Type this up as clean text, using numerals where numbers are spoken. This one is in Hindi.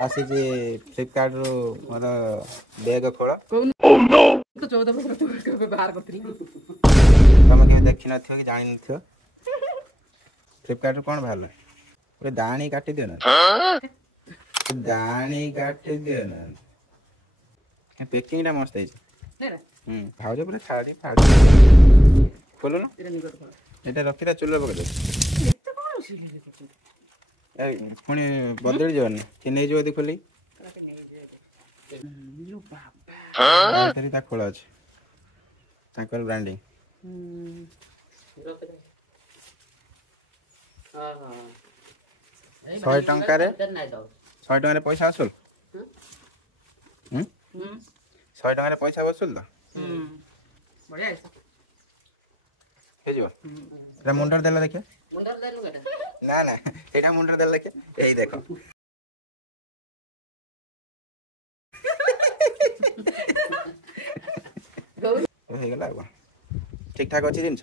आसी फ्लिपकार्ट रू मोर बैग खोल तो 14 वर्ष तू व्यवहार करथि तुम के देखि न थियो कि जानि न थियो फ्लिपकार्ट कौन बाहर गोटे दाणी काटी दियो ना दाणी काटी दियो ना पैकिंग टा मस्त है भाउज पूरा छाड़ी फाड़ी खोलो ना एटा रखिरा चुल्लो पकड़ पुणी बदली जावन कि नहीं जो खोली खोल अच्छे ब्रांडिंग 100 टंका पैसा वसूल 100 टंका पैसा वसूल तो मुंडर देला देखिए ना ना एटा मुंडर देला देखिए यही देखो ठीक ठाक अच्छी जिनस